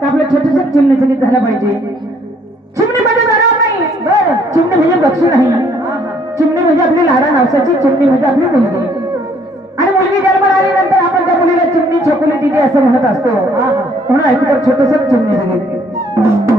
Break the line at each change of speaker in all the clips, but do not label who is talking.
तर आपलं छोटस चिमणीचं गीत झालं पाहिजे. चिमणी म्हणजे जाणार नाही. बर चिमणी म्हणजे बक्षी नाही. चिमणी म्हणजे आपली लाडा नावसाची चिमणी म्हणजे आपली मुलगी. आणि मुलगी जन्माला आल्यानंतर आपण त्या मुलीला चिमणी छोकुली दिली असं म्हणत असतो. म्हणून ऐकू तर छोटस चिमणी गीत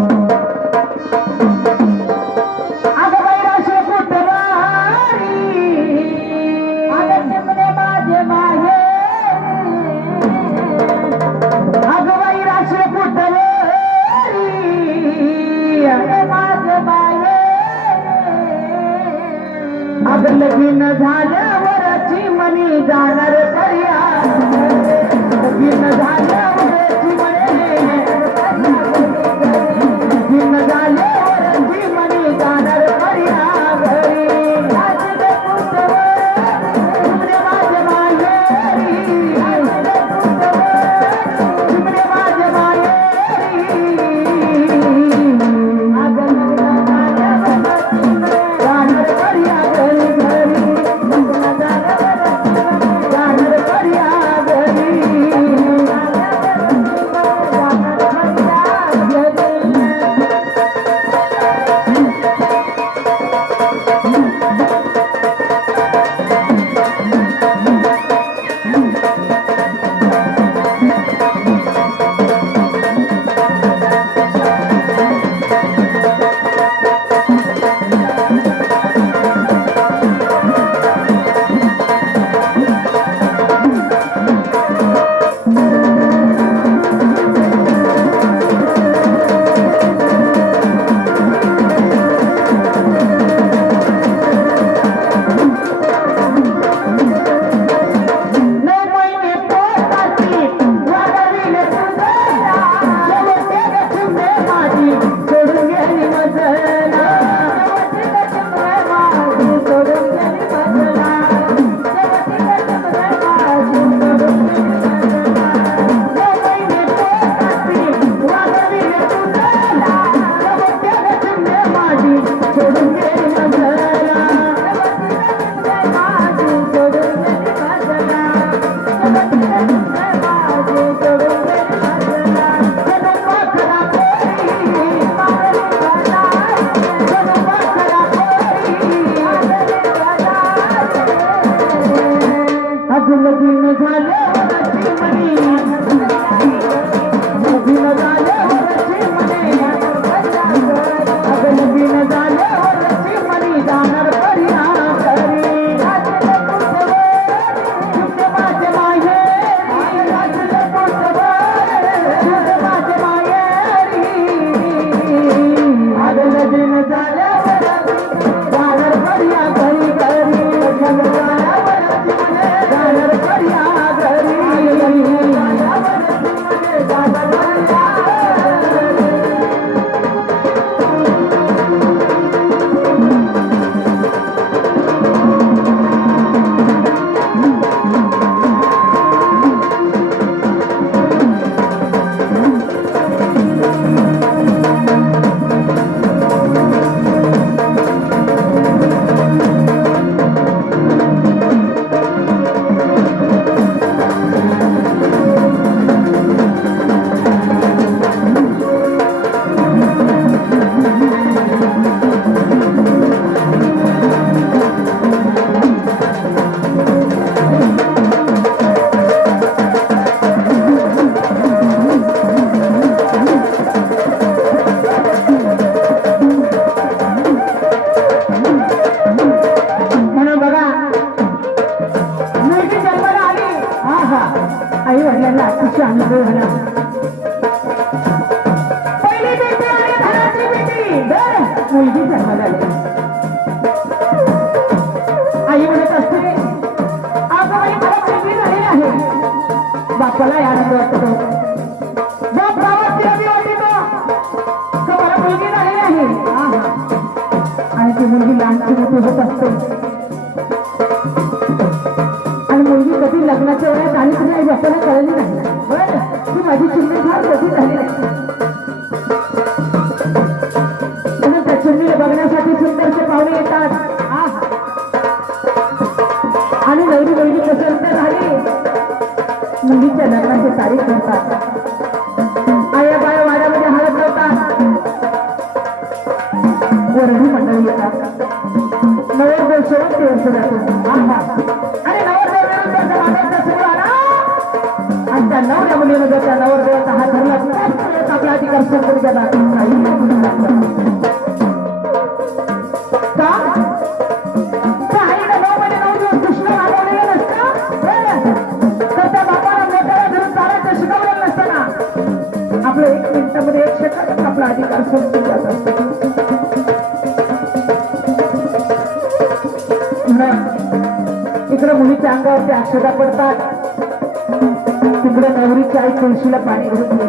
बघा. मुलगी जन्माला हा हा आई वडिलांना अतिशय अनुभव झाला. पहिली बेटी आणि घराची बेटी बर. बापाला आनंद वाटतो. आमची होत असते आणि मुलगी कधी लग्नाच्या वेळेत आलीच नाही आपल्याला कळली नाही. बरं. ती माझी चिन्ह फार कधी झाली आणि नवरदेव आणि त्या नवऱ्या मुलीमध्ये त्या नवरदेवाचा हात धरला आपला अधिकार ना. आपलं एक मिनिटामध्ये एक सेकंदात आपला अधिकार संपून असतो. म्हणून मुलीच्या अंगावरती अक्षता पडतात. तिकडे नवरीच्या आई तुळशीला पाणी भरून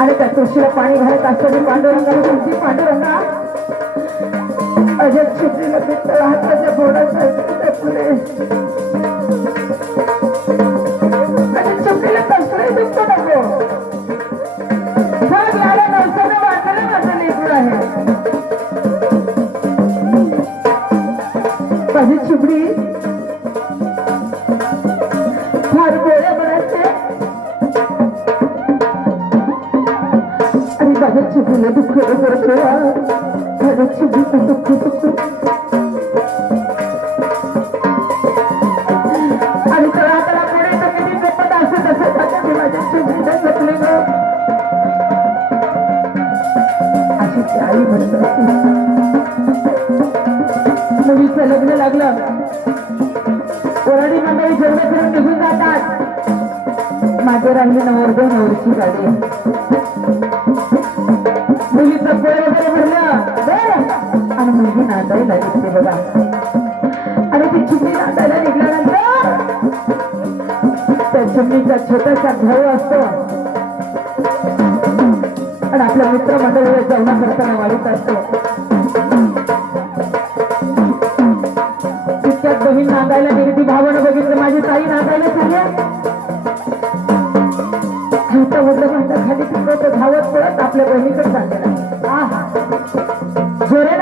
आणि त्या तुळशीला पाणी घालत असताना पांडुरंगाला म्हणते पांडुरंगा अजय छिपरीला पित्तळ हाताच्या बोडाच्या फुले मुलीचं लग्न लागलं. कोराडी मंडळी जेवढे फिरून निघून जातात. मागे राहिली नवरदेव नवरीची गाडी. नाचायला बघा. आणि ती चिमणी नाचायला निघल्यानंतर त्या चिमणीचा छोटासा भाऊ असतो. आणि आपल्या मित्रमंडळीला जेवणा करताना वाढीत असतो. तितक्यात बहीण नांदायला गेली ती भावानं बघितलं माझी ताई नांदायला चालल्या हाता उडलं म्हणता खाली पिकवतो धावत पळत आपल्या बहिणीकडे जाते आहा.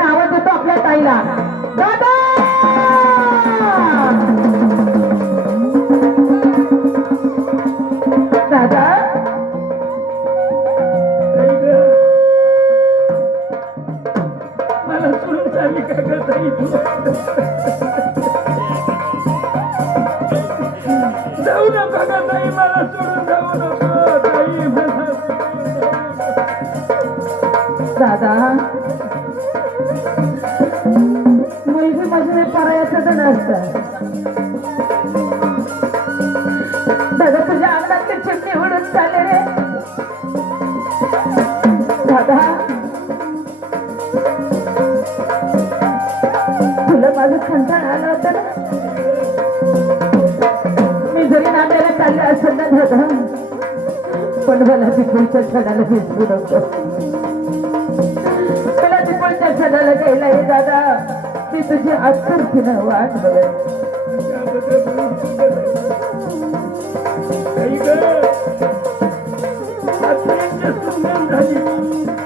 आवाज येतो आपल्या ताईला.
जाऊ नका मला सोडून
नांदायला चालले ना दादा पण मला तिकडच्या क्षणाला नको मला तिकडच्या पुढच्या क्षणाला घ्यायला ये दादा मी तुझी आतुरतीनं वाट बघत
त्याबद्दल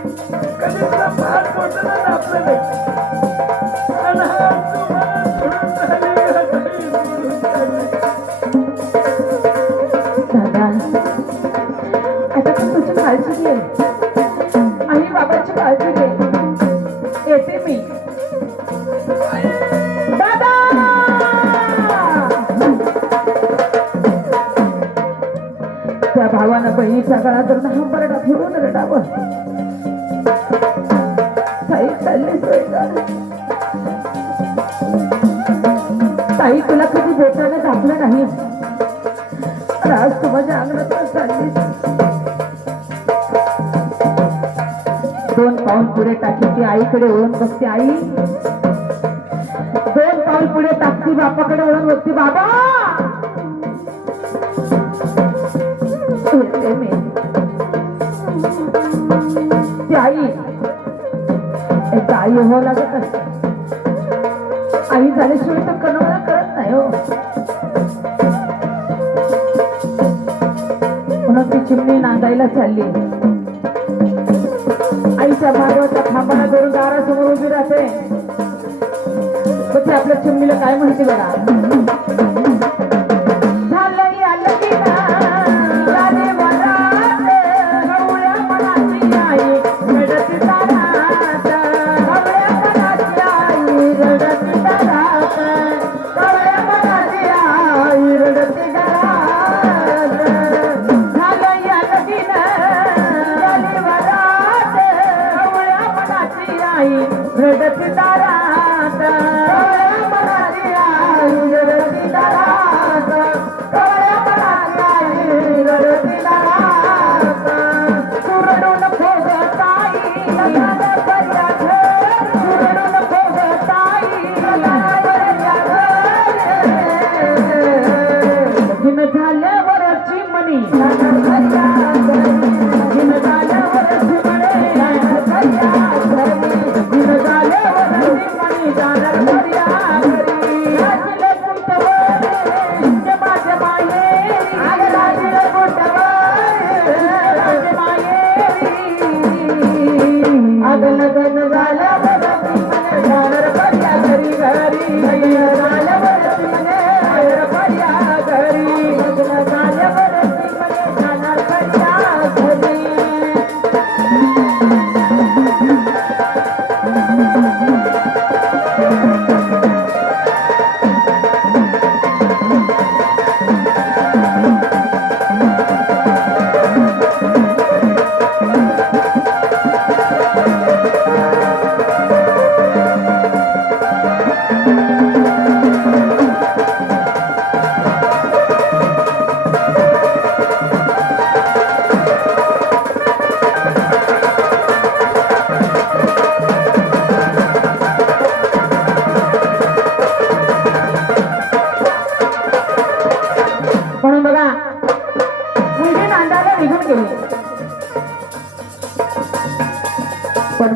भावानं बहिणीचा गळा तर फिरून रडावं. ताई चालली ताई तुला कधी बोटाने घातलं नाही? आज तू माझ्या अंगणातून चालली. दोन पाऊल पुढे टाकीची आईकडे ओळून बसते आई. दोन पाऊल पुढे टाकती बापाकडे ओळून बसते बाबा. मी ती आई एक आई हो लागत असते आई झाल्याशिवाय तर कनवला कळत नाही हो म्हणून ती चिमणी नांदायला चालली आईच्या भागवता खांबाला धरून दारासमोर उभी राहते मग ते आपल्या चिमणीला काय म्हणते बघा म्हणून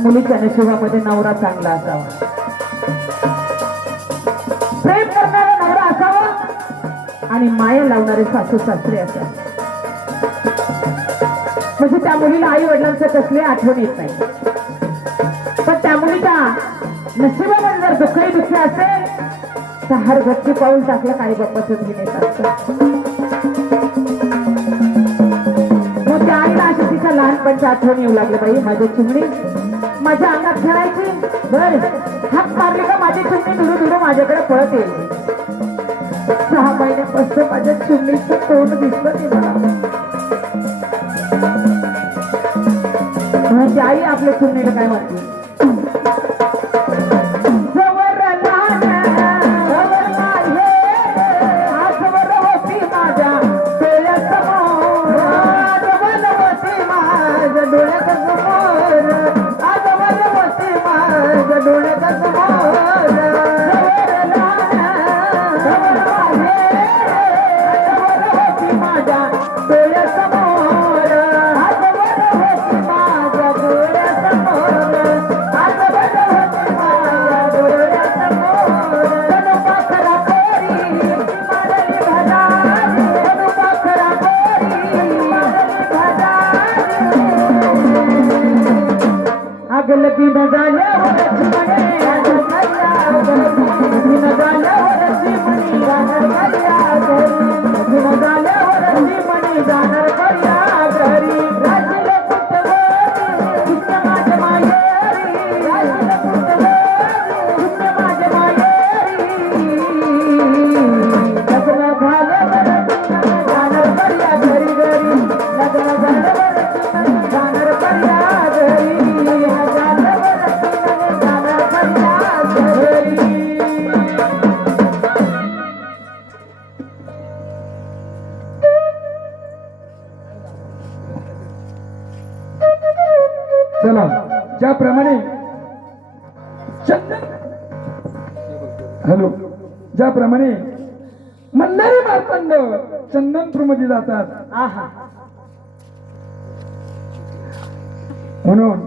मुलीच्या नशिबामध्ये नवरा चांगला असावा. प्रेम करणारा नवरा असावा आणि माया लावणारे सासू सासरे असावे. म्हणजे त्या मुलीला आई वडिलांचं कसले आठवण येत नाही. पण त्या मुलीच्या नशिबामध्ये जर दुःखही दुःख असेल तर हर गच्ची पाऊल टाकलं काही बाप्पाचं घेण्यात असतं मग त्या आईला अशी तिच्या लहानपणच्या आठवण येऊ लागली बाई माझ्या चिमणी. माझ्या अंगात खेळायची? बर. हात मारले का माझी चिमणी धुडू धुडू माझ्याकडे पळत येईल. सहा महिन्यापासून माझ्या चिमणीचं तोंड दिसलं नाही मला. म्हणजे आई आपल्या चिमणीला काय म्हणते?
ज्याप्रमाणे चंदन हॅलो ज्याप्रमाणे मल्हारी मार्तंड चंदनपूरमध्ये जातात. म्हणून